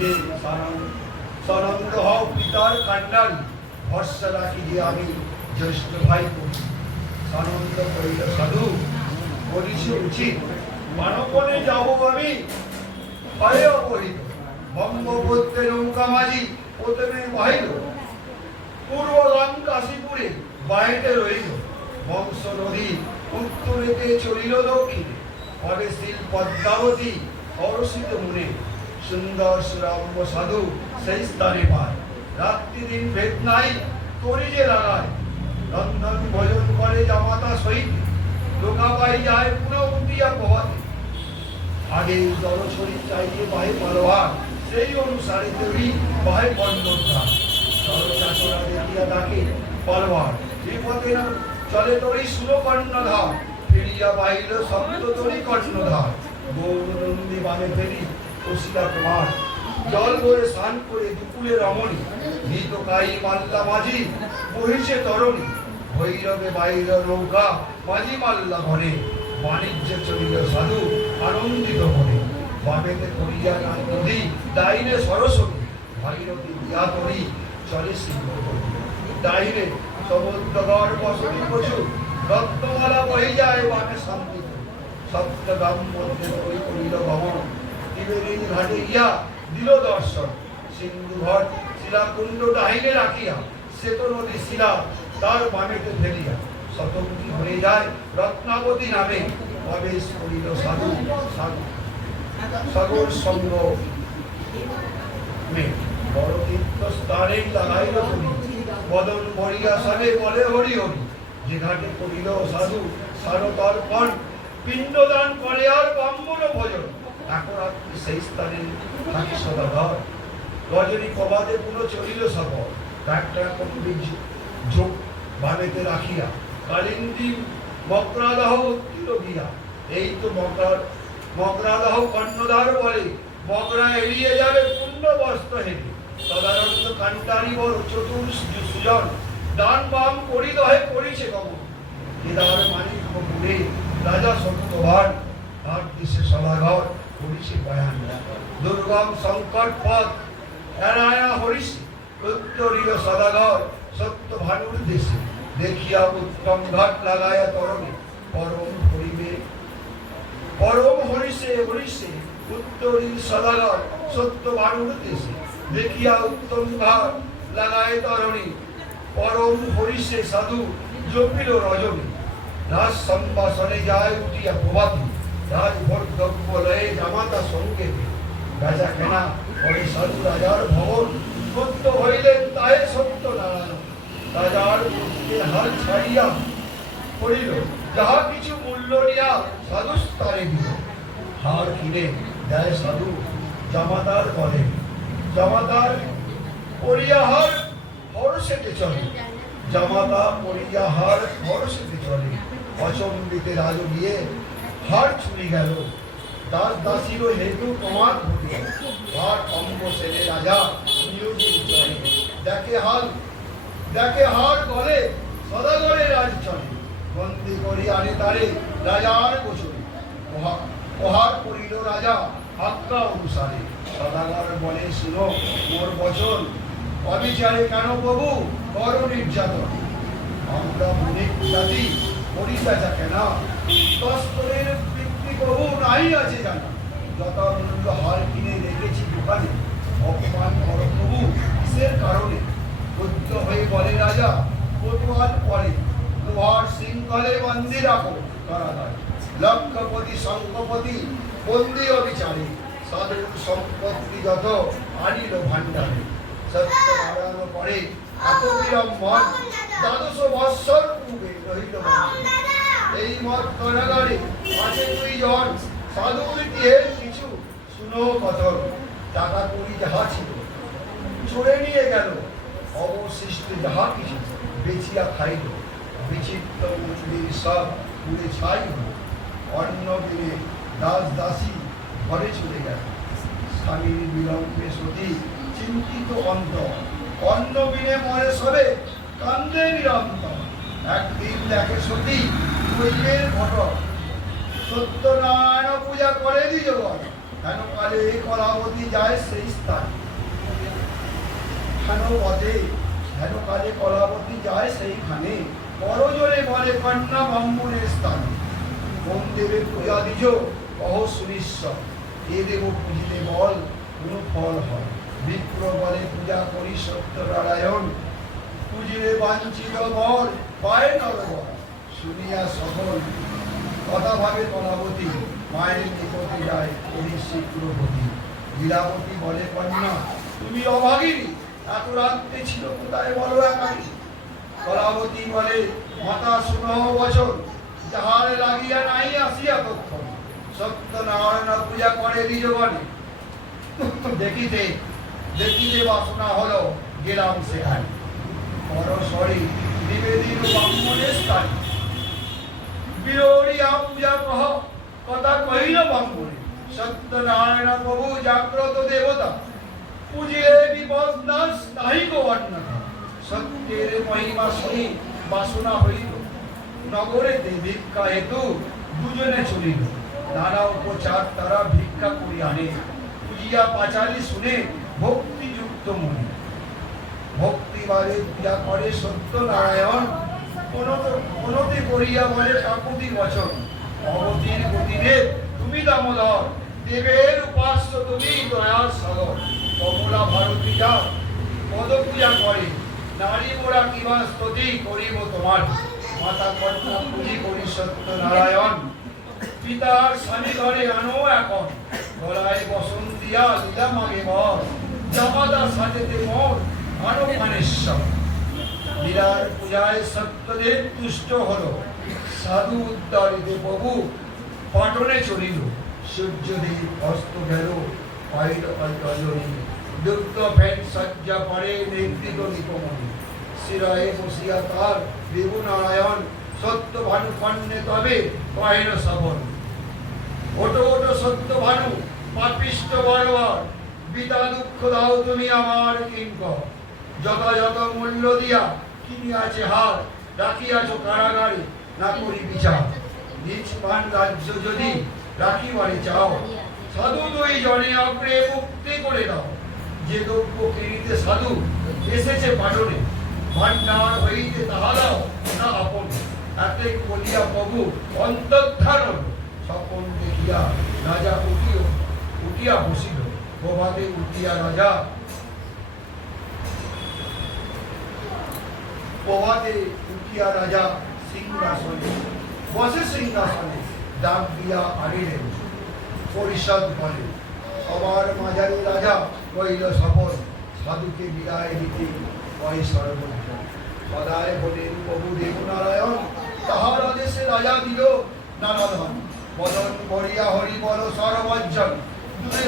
যে সনন্দ হও পিতার কান্ডারি ভরসা রাখি আমি জ্যেষ্ঠ ভাই করি সনন্দ কইল সাধু করিস উচিত, মানবনে যাব আমি ভয়ে অপহৃত। বঙ্গপত্রে নৌকা মাঝি প্রথমে বাহিল পূর্বগাম কাশীপুরে বাহিতে রইল বংশ নদী উত্তরেতে চলিল দক্ষিণে পরে শিল পদ্মাবতী অরসিত মুনে সুন্দর সুরাম্য সাধু সেই স্থানে পায়। রাত্রি দিন ভেদ নাই তরি যে লাগায় রন্ধন ভোজন করে জামাতা সহিত লোকাবাই যায় পুনঃ উঠিয়া আগে জলছড়ি চাইতে বাহে সেই অনুসারে তৈরি বাহে বন্দ্যোদ্ধার জলচাষরা দেখিয়া ডাকে পালোয়ার বিপদে না, চলে তরি সুরকর্ণধার ফিরিয়া বাহিল শব্দ তরি কর্ণধার। গৌরনন্দী বামে ফেরি কশিলা কুমার জল ভরে স্নান করে দুপুরে রমণী ভীত কাই মাল্লা মাঝি বহিছে তরণী, ভৈরবে বাইর নৌকা, মাঝি মাল্লা ঘরে বাণিজ্য চলিল সাধু আনন্দিত মনে। বামেতে করিয়া নদী ডাইনে সরস্বতী ভাগীরথী বিয়া করি চলে সিংহ ডাইনে সমুদ্রগড় বসতি কচু রত্নমালা বহি যায় বামে শান্তিত। সপ্তগাম মধ্যে করিল গমন ত্রিবেণী ঘাটে গিয়া সাধু সাধু। সাগর সঙ্গ মে বড় পিণ্ডদান করে আর ব্রাহ্মণ ভোজন। আপনি সেই স্থানে থাকি সদাধর রজনী প্রবাদে পুনঃ চলিল সফর একটা কবি যোগ ভাবেতে রাখিয়া, কালিন্দী মকরাদাহ উত্তীর্ণ গিয়া এই তো মকর মকরাদাহ কর্ণধার বলে, মকরা এড়িয়ে যাবে পূর্ণ বস্ত্র হেঁটে। সাধারণত কান্টারি বড় চতুর সুজন, দান বাম করি দহে করিছে কবর কেদার পুরে রাজা সত্যভান আর দেশে সদাঘর করিছে বয়ান দুর্গম সংকট পথ এরায়া হরিষে উত্তরীয় সদাঘর সত্য ভানুর দেশে। দেখিয়া উত্তম ঘাট লাগায়া তরণে, পরম হরিবে। পরম হরিষে হরিষে, উত্তরী সদাঘর সত্য ভানুর দেশে। দেখিয়া উত্তম ঘাট লাগায় তরণী, পরম হরিষে সাধু জপিল রজনী। রাজ সম্ভাষণে যায় উঠিয়া প্রভাতী। রাজভোট দ্রব্য লয়ে জামাতা সঙ্গেতে রাজা কেনা পরে সাধু রাজার ভবন সত্য হইলেন তাহে সত্য নারায়ণ রাজার পুত্রে হাল ছাড়িয়া করিল যাহা কিছু মূল্য নিয়া সাধু স্তরে দিল হার কিনে দেয় সাধু জামাতার করে জামাতার পরিয়াহার হরসেতে চলে জামাতা পরিয়াহার হরসেতে চলে অচম্বিতে রাজ গিয়ে হার ছুরি গেল। দাস দাসীর হেতু ঘটিল হার অম্ব সেনে রাজা দেখে হাল, দেখে হার গলে সদাগরে রাজ চলে। বন্দি করি আনে তারে, রাজার গোচরে। ওহা- ওহার করিল রাজা আজ্ঞা অনুসারে। সদাগর বলে, শুনো, মোর বচন। অবিচারে কেন প্রভু? কর নির্যাতন। আমরা মনে জাতি পরিচা কেন। তস্তরের পিতৃ প্রভু নাই আছে জানা। যত মূল্য হার কিনে রেখেছি দোকানে। অপমান কর কিসের কারণে? বৌদ্ধ হয়ে বলে রাজা, কোতোয়াল পরে। লোহার শৃঙ্খলে বন্দি রাখো কারাগার। লক্ষপতি শঙ্কপতি বন্দি অবিচারে। সাধুর সম্পত্তি যত, আনিল ভান্ডারে সত্য পরে এত বিড়ম্বন দ্বাদশ বৎসর। এই মত জন। কিছু শুনো টাকা কুড়ি যাহা ছিল চড়ে নিয়ে গেল। অবশিষ্ট যাহা কিছু বেচিয়া খাইল। বিচিত্র সব পুড়ে ছাই হল। অন্য দিনে দাস দাসী ঘরে চলে গেল। স্বামীর বিলম্বে সতী চিন্তিত অন্ত অন্য বিনে মরে সবে কান্দে নিরন্তর। একদিন দেখে সতী দৈবের ঘটক সত্যনারায়ণ পূজা করে দিল বল হেন কালে কলাবতী যায় সেই স্থান। হেন পথে হেন কালে কলাবতী যায় সেইখানে। পরজনে বলে কন্যা ব্রাহ্মণের স্থান। কোন দেবে পূজা দিজ কহ সুনিশ্বর এ দেব পুজিলে বল, কোন ফল হয়। বিপ্র বলে পূজা করি সত্যনারায়ণ। পুজিলে বাঞ্ছিত বর শুনিয়া সফল কথা ভাবে মায়ের নিকটে যায় বলে, কন্যা, তুমি অভাগিনী এত রাত্রে ছিল কোথায় বলো একাকি কলাবতী বলে, মাতা শুনহ বচন, যাহার লাগিয়া নাই আসিয়া তখন সত্যনারায়ণ পূজা করে দ্বিজগণে দেখিতে দেখিতে বাসনা হলো, গেলাম সেখানে। পরস্বরে নিবেদিত ব্রাহ্মণের স্থানে বিরোড়িয়া পূজা কহ কথা কহিল ব্রাহ্মণে সত্যনারায়ণ প্রভু জাগ্রত দেবতা পূজিলে বিপদ নাশ নাহি গো অন্যথা সত্যের মহিমা শুনি বাসনা হইল নগরেতে ভিক্ষা হেতু দুজনে চলিল নানা উপচার তারা ভিক্ষা করি আনে পূজিয়া পাচারি শুনে ভক্তিযুক্ত মনে ভক্তিবারে পূজা করে সত্য নারায়ণ কোনতে করিয়া বলে কাকুতি বচন। অবতীর গতিদেব তুমি দামোদর, দেবের উপাস্য তুমি দয়ার সাগর। কমলা ভারতী যা পদ পূজা করে, নারী মোরা কিবা স্তুতি করিব তোমার। মাতা কন্যা পুজি করি সত্য নারায়ণ পিতার স্বামী ঘরে আনো এখন। গলায় বসন দিয়া দিলাম আগে বর জামাতা সাজেতে মর আনো মানেশ্বর লীলার পূজায় সত্যদেব তুষ্ট হল। সাধু উদ্দারিতে প্রভু পাটনে চলিল সূর্যদেব অস্ত গেল, পাইল অজনী দুগ্ধ ফেন সজ্জা পরে নেতৃত্ব নিপমণি শিরায়ে বসিয়া তার দেবনারায়ণ সত্য ভানু কন্যে তবে কহেন শ্রবণ। ওটো ওটো সত্য ভানু পাপিষ্ট বরবার। বিতা দুঃখ দাও তুমি আমার কিঙ্কর। যথাযথ মূল্য দিয়া কিনিয়াছে হার রাখিয়াছ কারাগারে, না করি বিচার নিজ পান রাজ্য যদি রাখিবারে চাও সাধু দুই জনে অগ্রে মুক্তি করে দাও। যে দ্রব্য কিনিতে সাধু এসেছে পাটনে ভান্ডার হইতে তাহা দাও, না আপন। তাতে বলিয়া প্রভু অন্তর্ধারণ স্বপন দেখিয়া রাজা উঠিও উঠিয়া বসিল। প্রভাতে উঠিয়া রাজা প্রভাতে উঠিয়া রাজা সিংহাসনে, বসে সিংহাসনে ডাক দিয়া আনিলেন। পরিষদ বলে, সবার মাঝারি রাজা কইল সফল, সাধুকে বিদায় দিতে কয় সর্বজ্ঞ। সদায় বলেন, প্রভু দেবনারায়ণ, তাহার আদেশে রাজা দিল নানাধন। বদন করিয়া হরি বল সর্বজ্জন দূরে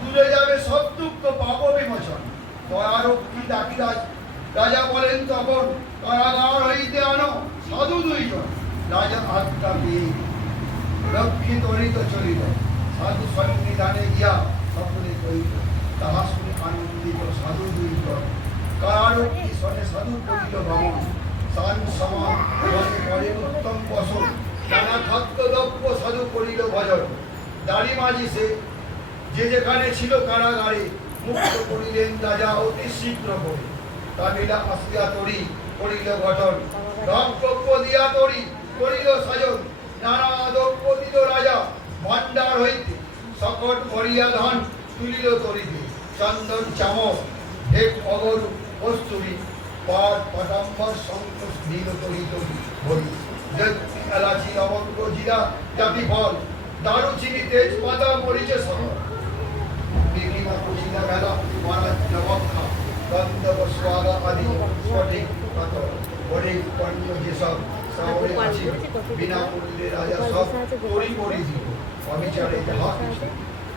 দূরে যাবে সব দুঃখ, পাপ বিমোচন। দয়ারক্ষী ডাকি রাজ রাজা বলেন তখন কারাগার হইতে আনো, সাধু দুইজন। রাজা আত্মা পেয়ে রক্ষী তরিত চলিল। সাধু গিয়া সকলে কহিল, তাহা শুনে আনন্দিত সাধু দুইজন। কারারক্ষী সাধু করিল ভ্রমণ সান সমান মনে করে উত্তম নানা খাদ্য দ্রব্য সাধু করিল ভজন। দাড়ি যে যেখানে ছিল কারাগারে মুক্ত করিলেন রাজা অতি শীঘ্র করে। তামিলা আসিয়া তরি, করিল গঠন। রক্তব্য দিয়া তরি, করিল সাজন। নানা দ্রব্য দিল রাজা ভান্ডার হইতে সকট ভরিয়া ধন তুলিল তরিতে। চন্দন চামক, এক অগর কস্তুরী পাট পটাম্বর সংকোচ নীল তরি তরি ভরি। জয়ন্তী এলাচি লবঙ্গ জিরা জাতি ফল, দারুচিনি তেজপাতা মরিচে সকল বিঘিমা কুচিনা মেলা মহারাজ নবক্ষা গন্ধব স্বাদ আদি সঠিক পাতর অনেক পণ্য যেসব শহরে আছে বিনা মূল্যে রাজা সব পরি পরি দিল অবিচারে যাহা কিছু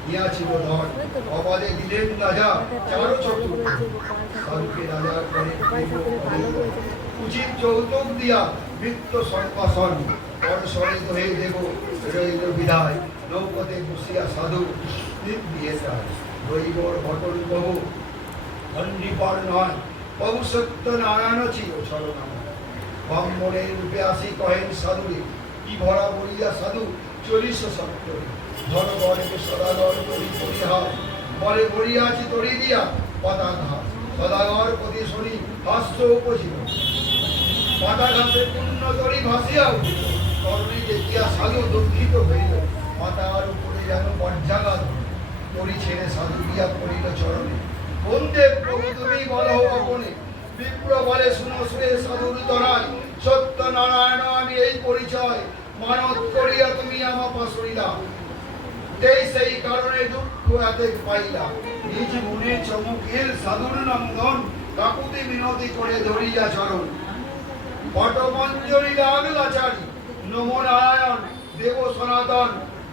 ইয়া ছিল ধন অবাদে দিলেন রাজা চারো চতুর সাধুকে রাজা করে উচিত যৌতুক দিয়া মৃত্য সর্বাসন পরশরে দহে দেব রইল বিদায় নৌকতে বসিয়া সাধু দিয়ে যায় দৈবর ঘটন বহু খণ্ডিপর নয় নারায়ণ ছিল রূপে আসি কহেন সাধুরে কি ভরা বলিয়া সাধু চলিস সদাগর করি পরিহার বলে গড়িয়াছি তরি দিয়া সদাগর প্রতি শনি হাস্য উপজিল পাতাঘাতে পূর্ণ তরি ভাসিয়া উঠিল তরুণী দেখিয়া সাধু দুঃখিত হইল মাতার উপরে যেন বজ্রাঘাত তরি ছেড়ে সাধু গিয়া পড়িল চরণে কোন প্রভু বিপ্র বলে শুনো শুয়ে সত্য নারায়ণ আমি এই পরিচয়। মানত সেই কারণে নিজ মনে চমকিল কাকুতি বিনতি করে ধরিয়া চরণ। পটমঞ্জরি লাগলাচারী নম নারায়ণ দেব সনাতন।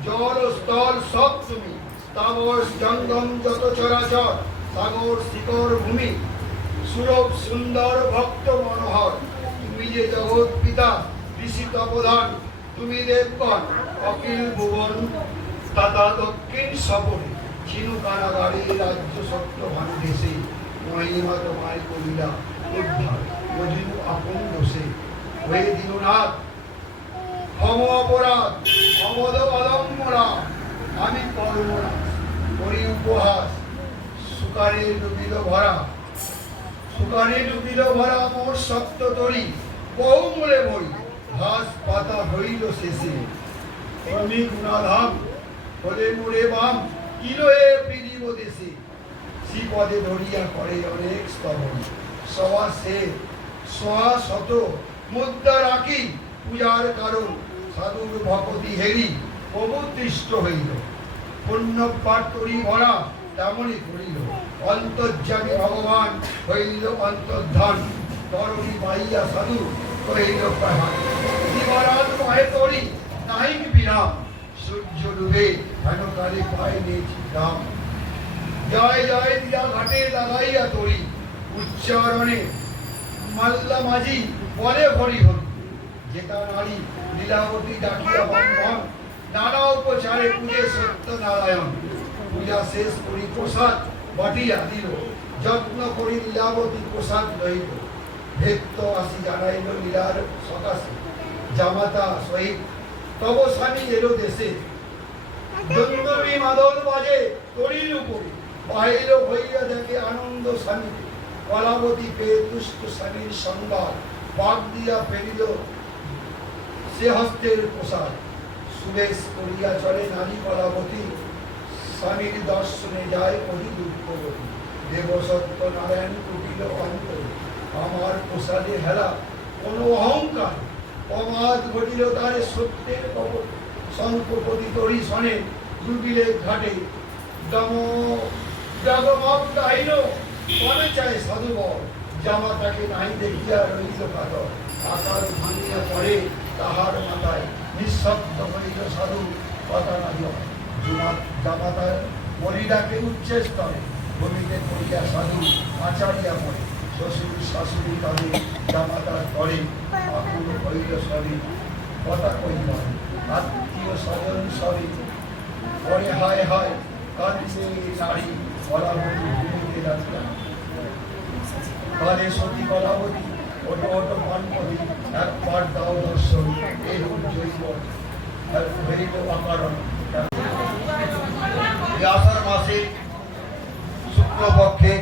জল স্থল সব তুমি। জঙ্গম যত চরাচর। সাগর শিকর ভূমি, সুরভ সুন্দর ভক্ত মনোহর। তুমি যে জগৎ পিতা, ঋষি তপধান, তুমি দেবগণ, অখিল ভুবন তথা দক্ষিণ সপরে চিনু কারাগারে রাজ্য সত্য ভান্ডেসে মহিমা তোমায় করিলা উদ্ধার মজিনু আপন দোষে হয়ে দিননাথ ক্ষম অপরাধ, অবধ অদম্যরা আমি কর্মরা করি উপহাস। সুকারে ডুবিল ভরা। সুকারে ডুবিল ভরা মোর সত্য তরি। বহু মূলে বই ঘাস পাতা হইল শেষে। অনেক গুণাধাম, হলে মুড়ে বাম কিলোয়ে পিড়িব দেশে? শ্রীপদে ধরিয়া করে অনেক স্তবন। সবা সে সোয়া শত, মুদ্রা রাখি, পূজার কারণ, সাধুর ভকতি হেরি প্রভুদৃষ্ট হইল। পুণ্য পাঠ করি ভরা তেমনই করিল অন্তর্যামী ভগবান হইল অন্তর্ধান। তরণী পাইয়া সাধু কহিল পাহে তরি নাহিক বিরাম? সূর্য ডুবে হেনকালে পায় রাম জয় জয়, দিয়া ঘাটে লাগাইয়া তরি, উচ্চারণে মাল্লা মাঝি বলে ভরি হল যেটা নারী লীলাবতী ডাকিয়া নানা উপচারে পূজে সত্য নারায়ণ পূজা শেষ করি, প্রসাদ বাটিয়া দিল। যত্ন করি লীলাবতী প্রসাদ লইল। ভেত্ত আসি জানাইল লীলার সকাশে। জামাতা সহিত তব স্বামী এলো দেশে। জন্দবী মাদল বাজে তরির উপরে। বাহিল হইয়া দেখে আনন্দ স্বামী। কলাবতী পেয়ে দুষ্ট স্বামীর সংবাদ। বাদ দিয়া ফেরিল সে হস্তের প্রসাদ। সুবেশ করিয়া চলে নারী কলাবতী। স্বামীর দর্শনে যায় করি দুঃখবতী দেব সত্য নারায়ণ কুটিল অন্তরে। আমার প্রসাদে হেলা, কোনো অহংকার। অবাধ ঘটিল তারে সত্যের কবর শঙ্কপতি তরি শনে ডুবিলে ঘাটে। দম, জগমগ গাইল মনে চায় সাধুবর। জামাতাকে নাই দেখিয়া রইল কাতর। আকার ভাঙিয়া পড়ে তাহার মাথায়। নিঃশব্দ হইল সাধু কথা না জামাতার মরিদাকে উচ্চ স্তরে ভূমিতে করিয়া সাধু আচারিয়া পড়ে শ্বশুর শাশুড়ি তবে জামাতার পরে আকুল হইল সবে কথা কইল আত্মীয় স্বজন সবে পরে হায় হায়, কাঁদছে নারী কলাবতী ভূমিতে রাখলাম কালে সতী কলাবতী ওটো ওটো পানপতি একবার দাও দর্শন, এই রূপ জৈব হইল এই আষাঢ় মাসে শুক্লপক্ষে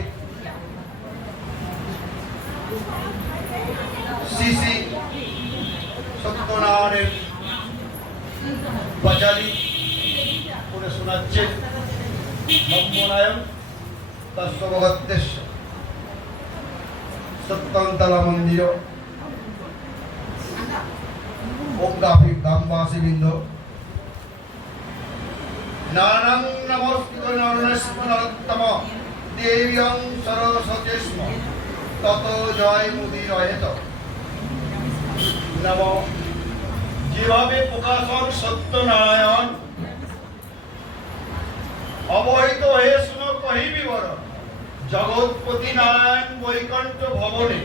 শ্রী শ্রী সত্যনারায়ণের পাঁচালী করে শোনাচ্ছেন ব্রহ্মনায়ন তস্য ভগত্যস্য সত্যন্তলা মন্দির ওম গাফি গ্রামবাসী বৃন্দ জয় যেভাবে প্রকাশন সত্যনারায়ণ অবহিত হয়ে শুনো জগৎপতি নারায়ণ বৈকণ্ঠ ভবনে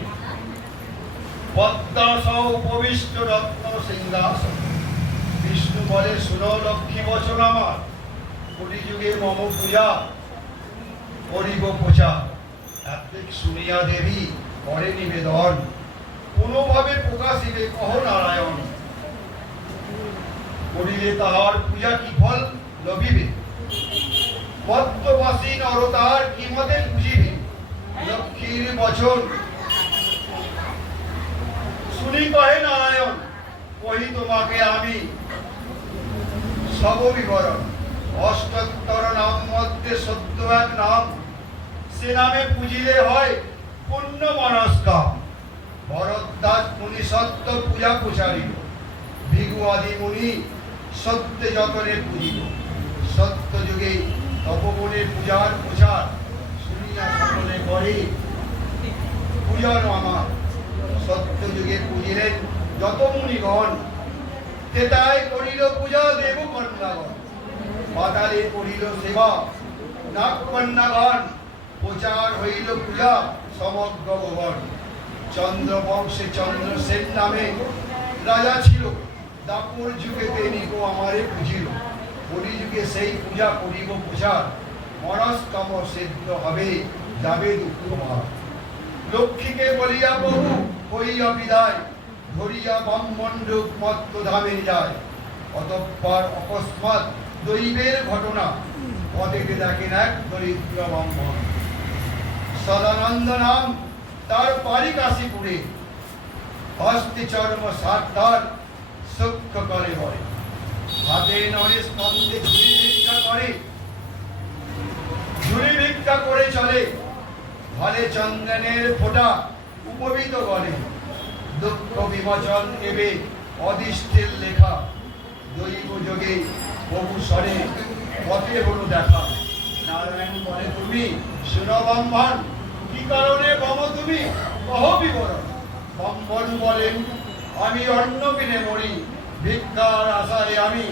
পদ্মাসহ উপবিষ্ট রত্ন সিংহাসন বিষ্ণু বলে শুনো লক্ষ্মী বচন আমার। কোটি যুগে মম পূজা, করিব প্রচার এতদিক শুনিয়া দেবী করে নিবেদন। কোনোভাবে প্রকাশিবে কহ নারায়ণ। করিলে তাহার পূজা কি ফল লভিবে? মত্তবাসী নরতার কিমতে বুঝিবে? লক্ষ্মীর বচন। শুনি কহে নারায়ণ, কহি তোমাকে আমি সব বিবরণ। অষ্টোত্তর নাম মধ্যে এক নাম সে নামে পুজিলে হয় পুণ্য মনস্কাম ভরদ্বাজ মুনি সত্য পূজা পূজারিল ভিগু আদি মুনি সত্যে যতনে পুজিল সত্য যুগে তপবনে পূজার প্রচার শুনিয়া সকলে করে। পূজন আমার। সত্য যুগে পুজিলেন যত মুনিগণ তেতায় করিল পূজা দেব কন্যাগণ পাতালে করিল সেবা। নাগ কন্যাগণ প্রচার হইল পূজা, সমগ্র ভবন। চন্দ্রবংশে চন্দ্রসেন নামে রাজা ছিল। দাপুর যুগে তিনি গো আমারে পুজিল কলিযুগে সেই পূজা করিব পূজার মনস্তম সিদ্ধ হবে, যাবে দুঃখ ভাব লক্ষ্মীকে বলিয়া বহু হইয়া বিদায়। ধরিয়া ব্রহ্মণ্ডুক মত্ত ধামে যায়। অতঃপর অকস্মাৎ দৈবের ঘটনা। পদেকে দেখেন এক দরিদ্র ব্রাহ্মণ। সদানন্দ নাম তার পারি কাশীপুরে হস্তে চর্ম সাতার সূক্ষ্ম করে বলে। হাতে নড়ে স্কন্দে ঝুড়ি ভিক্ষা করে। ঝুড়ি ভিক্ষা করে চলে। ফলে চন্দনের ফোঁটা উপবিত বলে। দুঃখ বিমোচন এবে অদিষ্টের লেখা। দৈব যোগে বহু স্বরে পথে হলো দেখা। নারায়ণ বলে, তুমি শুনো কি কারণে বম তুমি? কহ বিবরণ। ব্রাহ্মণ বলেন আমি অন্ন কিনে মরি, ভিক্ষার আশায় আমি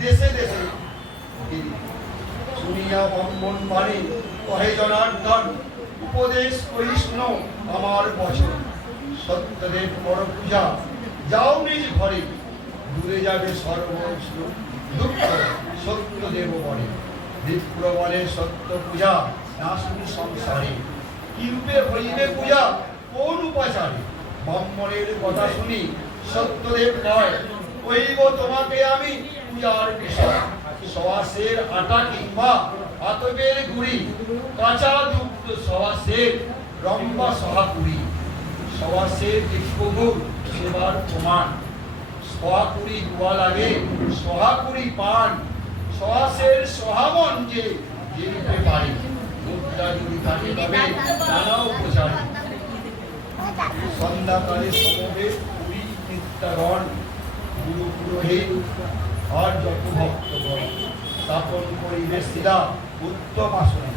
দেশে দেশে শুনিয়া ব্রাহ্মণ বাণী, কহে জনার্দন, উপদেশ কৃষ্ণ আমার বচন সত্যদেব বড় পূজা যাও নিজ ঘরে, দূরে যাবে সর্বস্ব দুঃখ সত্যদেব বলে বিপ্র বলে সত্য পূজা না শুনি সংসারে। কি রূপে হইবে পূজা? কোন উপাচারে? ব্রাহ্মণের কথা শুনি, সত্যদেব কয় কইব তোমাকে আমি পূজার বিষয় আটা কিংবা আতবের গুড়ি, কাঁচা সেবার প্রমাণ। সহাপুরি গোয়া লাগে, সহাপুরি পান, সহাসের সহাবন যে যেতে পারে। মুদ্রা যদি থাকে তবে নানা উপচারে সন্ধ্যাকালে সমবেত পুরী নিত্যাগণ গুরু পুরোহিত, আর যত ভক্তগণ স্থাপন করিবে শিলা উত্তম আসনে।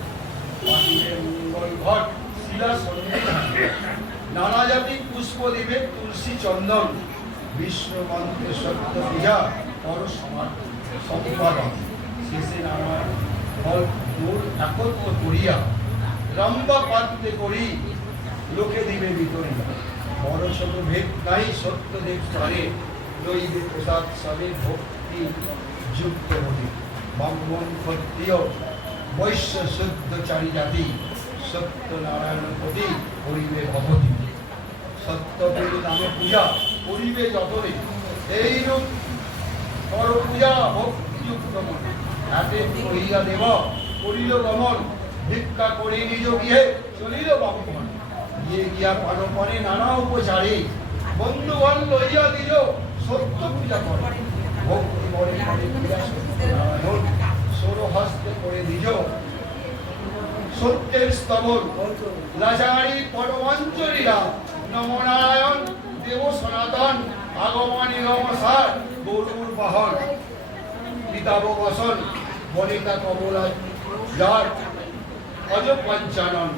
পাঠিবে মঙ্গল ঘট শিলা সন্ধিধানে নানা জাতি পুষ্প দিবে তুলসী চন্দন। বিষ্ণু সত্য পূজা পর সম্পাদন। শেষে নানা ফল মূল একত্র করিয়া, লম্বা পাত্রে করি, লোকে দিবে বিতরিয়া বড় ছোট ভেদ নাই, সত্যদেব স্থানে দৈবে প্রসাদ সবে ভক্তি যুক্ত হতে। ব্রাহ্মণ ক্ষত্রিয়, বৈশ্য শুদ্ধ চারি জাতি সত্যনারায়ণ প্রতি করিবে ভবতী। সত্যপীর নামে পূজা করিবে যতনে। এইরূপ পূজা ভক্তিযুক্ত মনে। হাতে কহিয়া দেব, করিল গমন ভিক্ষা করি নিজ গৃহে চলিল ব্রাহ্মণ গিয়ে গিয়া পানপনে নানা উপচারে বন্ধুগণ লইয়া দিল সত্য পূজা করে। ভক্তি করে পূজা হস্তে করে নিজ সত্যের স্তবন। লাজারি পরমাঞ্চলীরা নমনারায়ণ দেব সনাতন আগমন নমসার গরুর বাহন পিতাব বসন, বনিতা কমলা অজ পঞ্চানন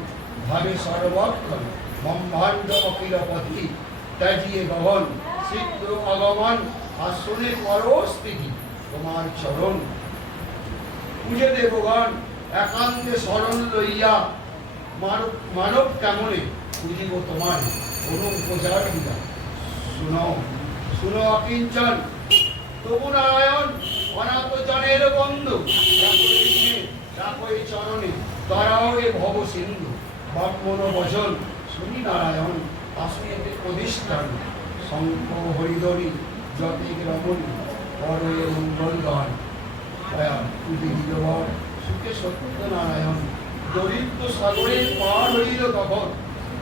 ভাবে সর্বক্ষণ, ব্রহ্মাণ্ড অখিলপতি ত্যাজিয়ে গহন শীঘ্র আগমন, আসনে পরস্থিতি তোমার চরণ। পুজে দেবগণ, একান্তে শরণ লইয়া, মানব মানব কেমনে পুজিব তোমার কোন উপচার দিলা শুনো শুনো অকিঞ্চন। তবু নারায়ণ, অনাথ জনের বন্ধু। রাখোই চরণে তারাও এ ভব সিন্ধু। ব্রাহ্মণ বচন শুনি নারায়ণ আসিতে প্রতিষ্ঠান। শঙ্খ হরিধরি যতিক রমণী পরে মঙ্গল গান। দয়াল তুই দিলবর সুখে সত্যনারায়ণ দরিদ্র সাগরের পার হইল তখন,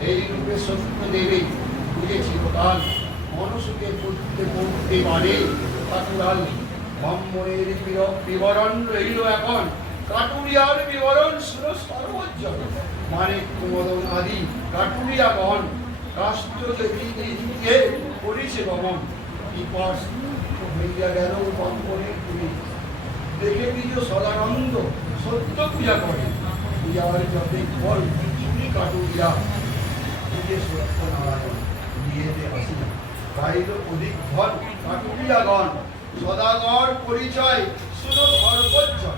এই রূপে সত্য দেবে, বুঝেছি কাল মনসুকে পড়তে পড়তে পারে ঠাকুরাল ব্রাহ্মণের বির- বিবরণ রইল এখন। কাটুরিয়ার বিবরণ সর্বজ্জন মানে কুমদন আদি কাটুরিয়াগণ রাষ্ট্র দেবী নিজে করিছে গমন। বিপাস হইয়া গেল ব্রাহ্মণের তুমি দেখে নিজ সদানন্দ সত্য পূজা করে। পূজার যতে ফল চুরি কাটুরিয়া। পূজে সত্যনারায়ণ নিয়েতে আসিয়া গাইল অধিক ধন কাটুরিয়াগণ সদাগর পরিচয় শুনো সর্বজ্জন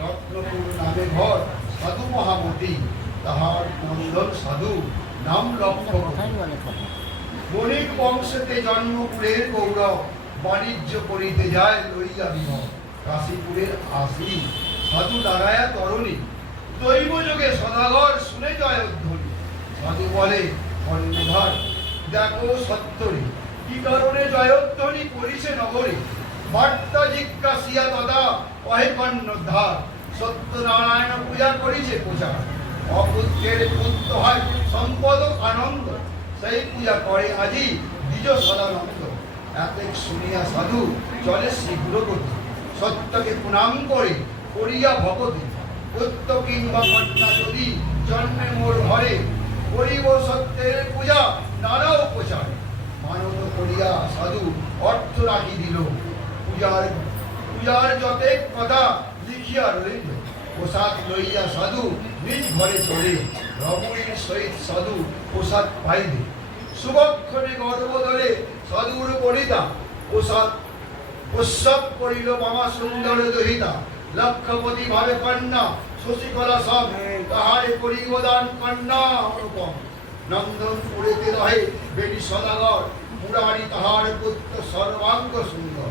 রত্নপুর নামে ঘর, সাধু মহামতি, তাহার নন্দন সাধু, নাম লক্ষ্য বণিক বংশেতে জন্মপুরের গৌরব, বাণিজ্য করিতে যায় লইয়া বিভব কাশীপুরের আসি, সাধু দাঁড়ায়া তরণী। দৈব যোগে সদাগর শুনে জয় ধ্বনি সাধু বলে কর্ণধার দেখো সত্তরে। কি কারণে জয়ধ্বনি করিছে নগরে? বার্তা জিজ্ঞাসিয়া কহে কর্ণধার সত্যনারায়ণ পূজা করিছে পূজা। অপুত্রের পুত্র হয় সম্পদ আনন্দ। সেই পূজা করে আজি দ্বিজ সদানন্দ। এতেক শুনিয়া সাধু চলে শীঘ্র গতি সত্যকে প্রণাম করে করিয়া ভগতি পুত্র কিংবা কন্যা যদি জন্মে মোর ঘরে, করিব সত্যের পূজা, নানা উপচার। মানব করিয়া সাধু অর্থ রাখি দিল। পূজার পূজার যতে কথা লিখিয়া রইল প্রসাদ লইয়া সাধু নিজ ঘরে চলে। রমণীর সহিত সাধু প্রসাদ পাইবে শুভক্ষণে গর্ব ধরে সাধুর পরিতা প্রসাদ উৎসব করিল মামা সুন্দর দহিতা। লক্ষপতি ভাবে কন্যা শশীকলা সব তাহারে করিব দান কন্যা অনুপম। নন্দন পুরেতে রহে সদাগর তাহার পুত্র সর্বাঙ্গ সুন্দর।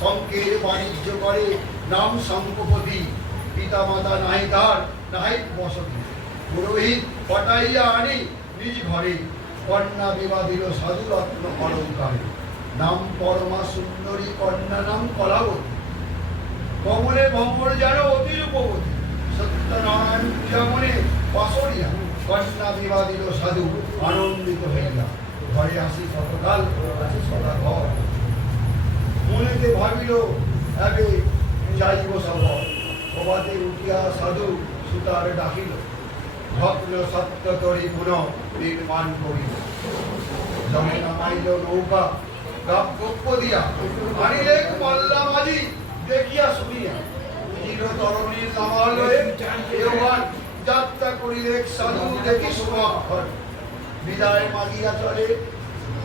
শঙ্কের বাণিজ্য করে, নাম শঙ্কপতি পিতা মাতা নাহি তার নাহি বসতি। পুরোহিত পটাইয়া আনি নিজ ঘরে, কন্যা বিবাহ সাধু রত্ন অলঙ্কারে। নাম পরমা সুন্দরী, কন্যা নাম কলাবতী। কমলে যেন অতি রূপবতী। সত্যনারায়ণ পূজা মনে বাসরিয়া। কন্যা বিবাহ দিল সাধু আনন্দিত হইয়া ঘরে আসি কতকাল আছে সদা ঘর। মনেতে ভাবিল এবে যাইব সব প্রভাতে উঠিয়া সাধু সুতার ডাকিল। ভগ্ন সত্য তরি পুনঃ নির্মাণ করিল। জমে নামাইল নৌকা গাপ গপ্প দিয়া। আনিলে পাল্লা মাঝি দেখিয়া শুনিয়া। বুঝিল তরণীর নামাল হয়ে এবার যাত্রা করিলে সাধু দেখি শুভাক্ষর বিদায় মাগিয়া চলে,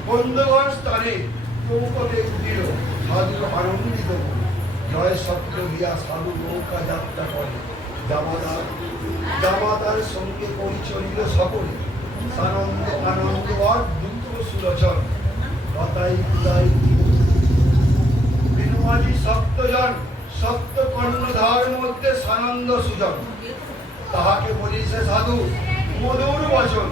বন্ধুগণ স্থানে নৌকতে উঠিল সাধু আনন্দিত জয় সত্য গিয়া সাধু নৌকা যাত্রা করে। জামাতার জামাতার সঙ্গে পরিচলিল সকলে। সানন্দ আনন্দ আর দুঃখ সুলোচন। কথাই কুদাই বিনুমালি সপ্তজন সপ্ত কর্ণধার মধ্যে সানন্দ সুজন। তাহাকে বলিছে সাধু মধুর বচন